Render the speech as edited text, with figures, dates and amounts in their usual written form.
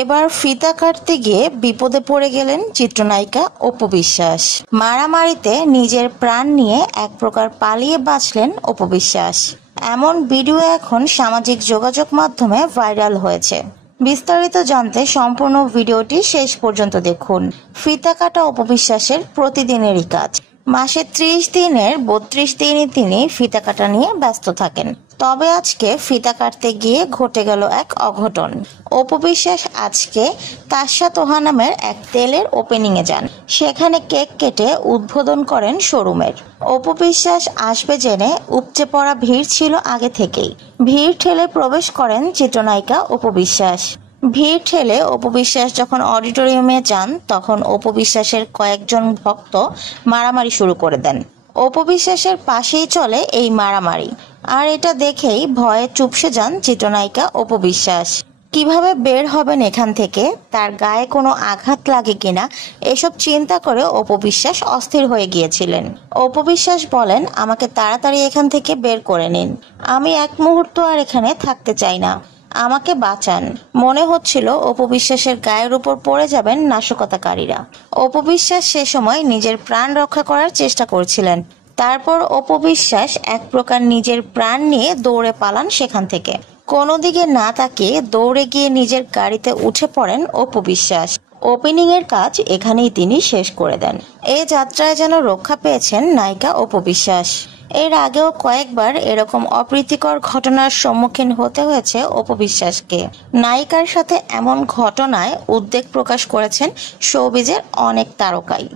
এবার ফিতা কাটতে গিয়ে বিপদে পড়ে গেলেন চিত্রনায়িকা অপু বিশ্বাস। মারামারিতে নিজের প্রাণ নিয়ে এক প্রকার পালিয়ে বাঁচলেন অপু বিশ্বাস। এমন ভিডিও এখন সামাজিক যোগাযোগ মাধ্যমে ভাইরাল হয়েছে। বিস্তারিত জানতে সম্পূর্ণ ভিডিওটি শেষ পর্যন্ত দেখুন। ফিতা কাটা অপু বিশ্বাসের প্রতিদিনেরই কাজ। মাসে 30 দিনের 32 দিনই তিনি ফিতা কাটা নিয়ে ব্যস্ত থাকেন। তবে আজকে ফিতা কাটতে গিয়ে ঘটে গেল এক অঘটন। অপু বিশ্বাস আজকে তাসা তোহা নামের এক তেলের ওপেনিং এ যান। সেখানে কেক কেটে উদ্বোধন করেন শোরুমের। অপু বিশ্বাস আসবে জেনে উপচে পড়া ভিড় ছিল আগে থেকেই। ভিড় ঠেলে প্রবেশ করেন চিত্রনায়িকা অপু বিশ্বাস। ভিড় ঠেলে অপু বিশ্বাস যখন অডিটোরিয়ামে যান তখন অপু বিশ্বাসের কয়েকজন ভক্ত মারামারি শুরু করে দেন। অপু বিশ্বাসের পাশেই চলে এই মারামারি, আর এটা দেখেই ভয়ে চুপসে যান চিত্রনায়িকা অপু বিশ্বাস। কিভাবে বের হবেন এখান থেকে, তার গায়ে কোনো আঘাত লাগে কিনা এসব চিন্তা করে অপু বিশ্বাস অস্থির হয়ে গিয়েছিলেন। অপু বিশ্বাস বলেন, আমাকে তাড়াতাড়ি এখান থেকে বের করে নিন, আমি এক মুহূর্ত আর এখানে থাকতে চাই না, আমাকে বাঁচান। মনে হচ্ছিল অপু বিশ্বাসের গায়ের উপর পড়ে যাবেন নাশকতাকারীরা। অপু বিশ্বাস সে সময় নিজের প্রাণ রক্ষা করার চেষ্টা করছিলেন। তারপর অপু বিশ্বাস এক প্রকার নিজের প্রাণ নিয়ে দৌড়ে পালান সেখান থেকে। কোনো দিকে না তাকিয়ে দৌড়ে গিয়ে নিজের গাড়িতে উঠে পড়েন অপু বিশ্বাস। ওপেনিং এর কাজ এখানেই তিনি শেষ করে দেন। এই যাত্রায় যেন রক্ষা পেয়েছেন নায়িকা অপু বিশ্বাস। এর আগেও কয়েকবার এরকম অপ্রীতিকর ঘটনার সম্মুখীন হতে হয়েছে অপু বিশ্বাসকে। নায়িকার সাথে এমন ঘটনায় উদ্বেগ প্রকাশ করেছেন শোবিজের অনেক তারকাই।